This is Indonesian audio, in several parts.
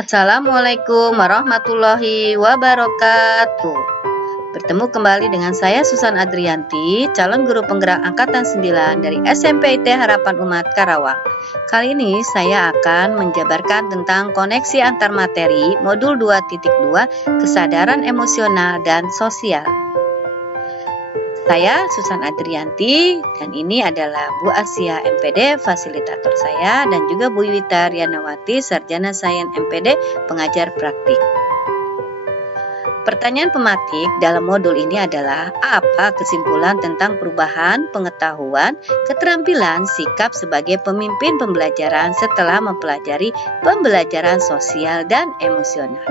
Assalamualaikum warahmatullahi wabarakatuh. Bertemu kembali dengan saya Susan Adrianti, calon guru penggerak angkatan 9 dari SMP IT Harapan Umat Karawang. Kali ini saya akan menjabarkan tentang koneksi antar materi modul 2.2 kesadaran emosional dan sosial. Saya Susan Adrianti dan ini adalah Bu Asia MPD fasilitator saya dan juga Bu Yuwita Rianawati Sarjana Sains MPD pengajar praktik. Pertanyaan pematik dalam modul ini adalah apa kesimpulan tentang perubahan pengetahuan, keterampilan, sikap sebagai pemimpin pembelajaran setelah mempelajari pembelajaran sosial dan emosional.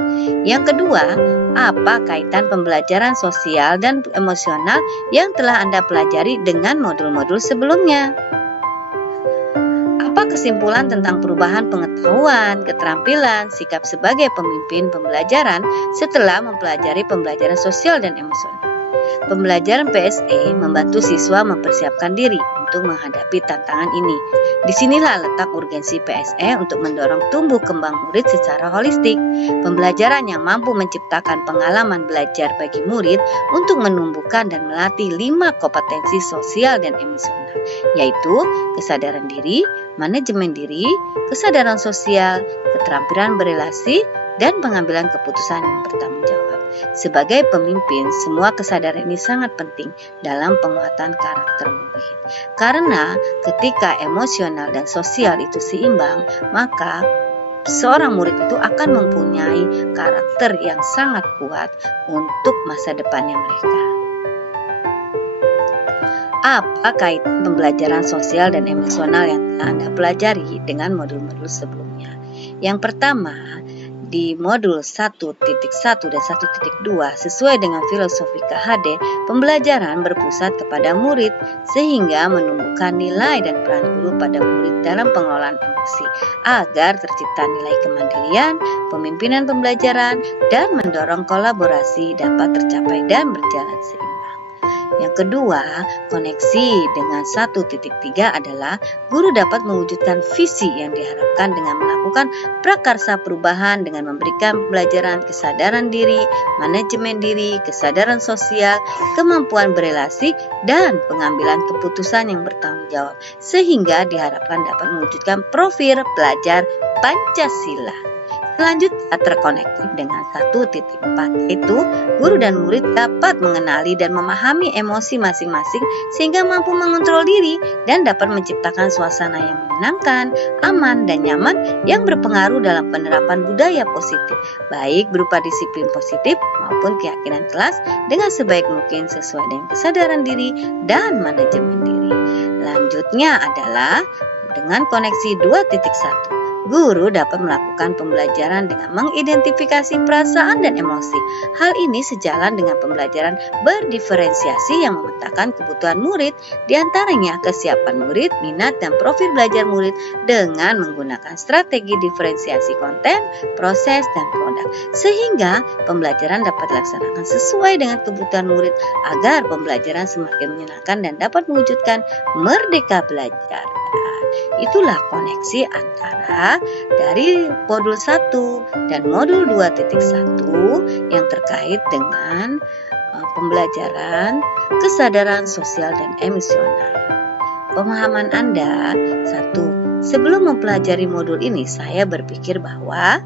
Yang kedua, apa kaitan pembelajaran sosial dan emosional yang telah Anda pelajari dengan modul-modul sebelumnya? Apa kesimpulan tentang perubahan pengetahuan, keterampilan, sikap sebagai pemimpin pembelajaran setelah mempelajari pembelajaran sosial dan emosional? Pembelajaran PSE membantu siswa mempersiapkan diri untuk menghadapi tantangan ini. Disinilah letak urgensi PSE untuk mendorong tumbuh kembang murid secara holistik. Pembelajaran yang mampu menciptakan pengalaman belajar bagi murid untuk menumbuhkan dan melatih 5 kompetensi sosial dan emosional, yaitu kesadaran diri, manajemen diri, kesadaran sosial, keterampilan berelasi, dan pengambilan keputusan yang bertanggung jawab. Sebagai pemimpin, semua kesadaran ini sangat penting dalam penguatan karakter murid. Karena ketika emosional dan sosial itu seimbang, maka seorang murid itu akan mempunyai karakter yang sangat kuat untuk masa depannya mereka. Apa kaitan pembelajaran sosial dan emosional yang telah Anda pelajari dengan modul-modul sebelumnya? Yang pertama, di modul 1.1 dan 1.2 sesuai dengan filosofi KHD, pembelajaran berpusat kepada murid sehingga menumbuhkan nilai dan peran guru pada murid dalam pengelolaan emosi agar tercipta nilai kemandirian, pemimpinan pembelajaran, dan mendorong kolaborasi dapat tercapai dan berjalan seimbang. Yang kedua, koneksi dengan 1.3 adalah guru dapat mewujudkan visi yang diharapkan dengan melakukan prakarsa perubahan dengan memberikan pembelajaran kesadaran diri, manajemen diri, kesadaran sosial, kemampuan berelasi, dan pengambilan keputusan yang bertanggung jawab, sehingga diharapkan dapat mewujudkan profil pelajar Pancasila. Selanjutnya terkonektif dengan 1.4, yaitu guru dan murid dapat mengenali dan memahami emosi masing-masing sehingga mampu mengontrol diri dan dapat menciptakan suasana yang menyenangkan, aman, dan nyaman yang berpengaruh dalam penerapan budaya positif, baik berupa disiplin positif maupun keyakinan kelas dengan sebaik mungkin sesuai dengan kesadaran diri dan manajemen diri. Selanjutnya adalah dengan koneksi 2.1. Guru dapat melakukan pembelajaran dengan mengidentifikasi perasaan dan emosi. Hal ini sejalan dengan pembelajaran berdiferensiasi yang memetakan kebutuhan murid, diantaranya kesiapan murid, minat, dan profil belajar murid dengan menggunakan strategi diferensiasi konten, proses, dan produk. Sehingga pembelajaran dapat dilaksanakan sesuai dengan kebutuhan murid agar pembelajaran semakin menyenangkan dan dapat mewujudkan merdeka belajar. Itulah koneksi antara dari modul 1 dan modul 2.1 yang terkait dengan pembelajaran kesadaran sosial dan emosional. Pemahaman Anda, 1. Sebelum mempelajari modul ini, saya berpikir bahwa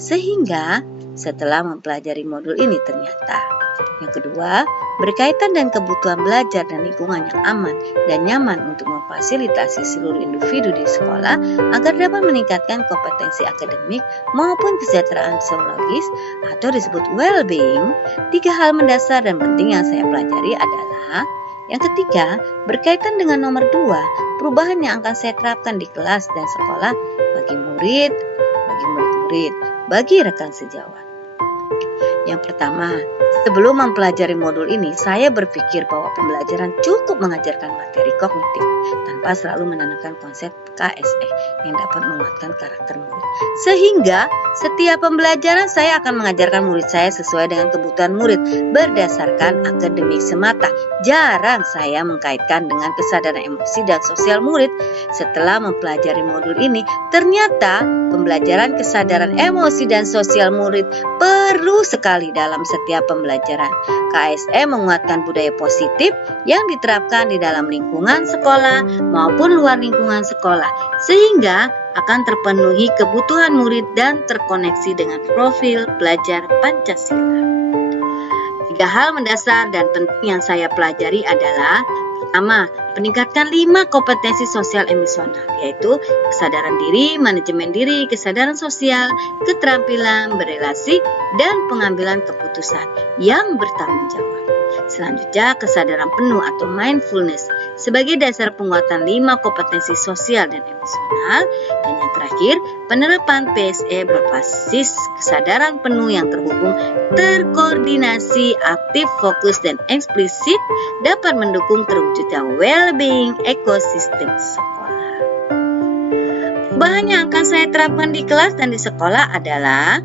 sehingga setelah mempelajari modul ini ternyata. Yang kedua, berkaitan dengan kebutuhan belajar dan lingkungan yang aman dan nyaman untuk memfasilitasi seluruh individu di sekolah agar dapat meningkatkan kompetensi akademik maupun kesejahteraan psikologis atau disebut well-being. 3 hal mendasar dan penting yang saya pelajari adalah yang ketiga, berkaitan dengan nomor 2, perubahan yang akan saya terapkan di kelas dan sekolah bagi murid-murid, bagi rekan sejawat. Yang pertama, sebelum mempelajari modul ini, saya berpikir bahwa pembelajaran cukup mengajarkan materi kognitif tanpa selalu menanamkan konsep KSE yang dapat menguatkan karakter murid. Sehingga Setiap pembelajaran saya akan mengajarkan murid saya sesuai dengan kebutuhan murid berdasarkan akademik semata. Jarang saya mengkaitkan dengan kesadaran emosi dan sosial murid. Setelah mempelajari modul ini, ternyata pembelajaran kesadaran emosi dan sosial murid perlu sekali dalam setiap pembelajaran. KSE menguatkan budaya positif yang diterapkan di dalam lingkungan sekolah maupun luar lingkungan sekolah, sehingga akan terpenuhi kebutuhan murid dan terkoneksi dengan profil belajar Pancasila. 3 hal mendasar dan penting yang saya pelajari adalah: pertama, meningkatkan 5 kompetensi sosial emosional, yaitu kesadaran diri, manajemen diri, kesadaran sosial, keterampilan berelasi, dan pengambilan keputusan yang bertanggung jawab. Selanjutnya, kesadaran penuh atau mindfulness sebagai dasar penguatan 5 kompetensi sosial dan emosional. Dan yang terakhir, penerapan PSE berbasis kesadaran penuh yang terhubung, terkoordinasi, aktif, fokus, dan eksplisit dapat mendukung terwujudnya well-being ekosistem sekolah. Perubahan yang akan saya terapkan di kelas dan di sekolah adalah: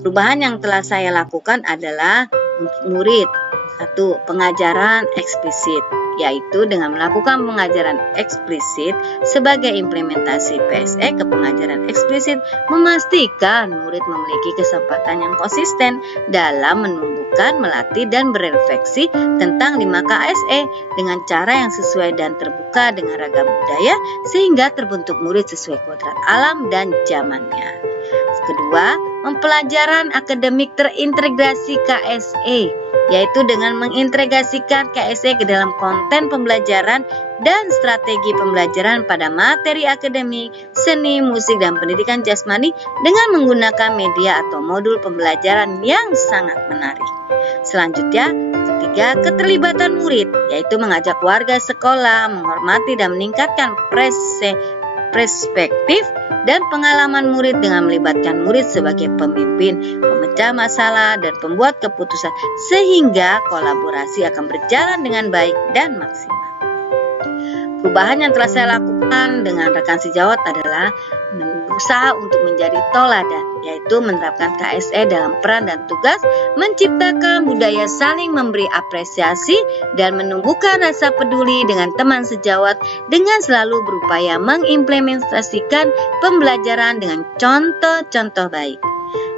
perubahan yang telah saya lakukan adalah untuk murid. 1. Pengajaran eksplisit, yaitu dengan melakukan pengajaran eksplisit sebagai implementasi PSE ke pengajaran eksplisit, memastikan murid memiliki kesempatan yang konsisten dalam menumbuhkan, melatih, dan berefleksi tentang 5 KSE dengan cara yang sesuai dan terbuka dengan ragam budaya, sehingga terbentuk murid sesuai kodrat alam dan zamannya. Kedua, pembelajaran akademik terintegrasi KSE, yaitu dengan mengintegrasikan KSE ke dalam konten pembelajaran dan strategi pembelajaran pada materi akademik, seni, musik, dan pendidikan jasmani dengan menggunakan media atau modul pembelajaran yang sangat menarik. Selanjutnya, ketiga, keterlibatan murid, yaitu mengajak warga sekolah menghormati dan meningkatkan perspektif dan pengalaman murid dengan melibatkan murid sebagai pemimpin, pemecah masalah, dan pembuat keputusan, sehingga kolaborasi akan berjalan dengan baik dan maksimal. Perubahan yang telah saya lakukan dengan rekan sejawat adalah berusaha untuk menjadi toladan, yaitu menerapkan KSE dalam peran dan tugas, menciptakan budaya saling memberi apresiasi, dan menumbuhkan rasa peduli dengan teman sejawat dengan selalu berupaya mengimplementasikan pembelajaran dengan contoh-contoh baik.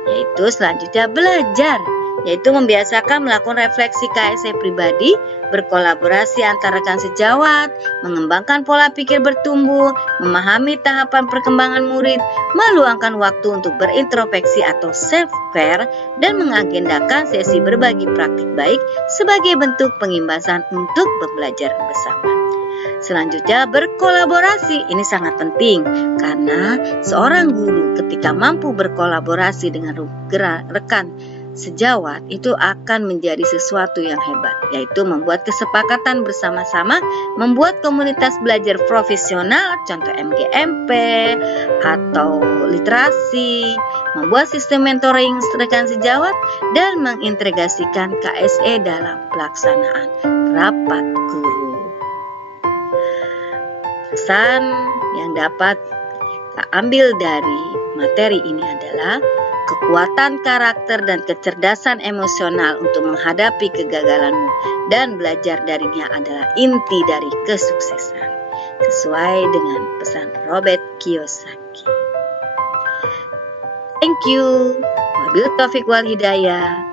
Yaitu selanjutnya belajar, yaitu membiasakan melakukan refleksi KSE pribadi, berkolaborasi antar rekan sejawat, mengembangkan pola pikir bertumbuh, memahami tahapan perkembangan murid, meluangkan waktu untuk berintrospeksi atau self-care, dan mengagendakan sesi berbagi praktik baik sebagai bentuk pengimbasan untuk pembelajaran bersama. Selanjutnya, berkolaborasi. Ini sangat penting karena seorang guru ketika mampu berkolaborasi dengan rekan sejawat itu akan menjadi sesuatu yang hebat, yaitu membuat kesepakatan bersama-sama, membuat komunitas belajar profesional, contoh MGMP atau literasi, membuat sistem mentoring rekan sejawat, dan mengintegrasikan KSE dalam pelaksanaan rapat guru. Pesan yang dapat kita ambil dari materi ini adalah kekuatan karakter dan kecerdasan emosional untuk menghadapi kegagalanmu dan belajar darinya adalah inti dari kesuksesan, sesuai dengan pesan Robert Kiyosaki. Thank you. Wabillahi taufiq wal hidayah.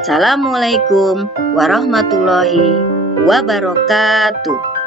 Assalamualaikum warahmatullahi wabarakatuh.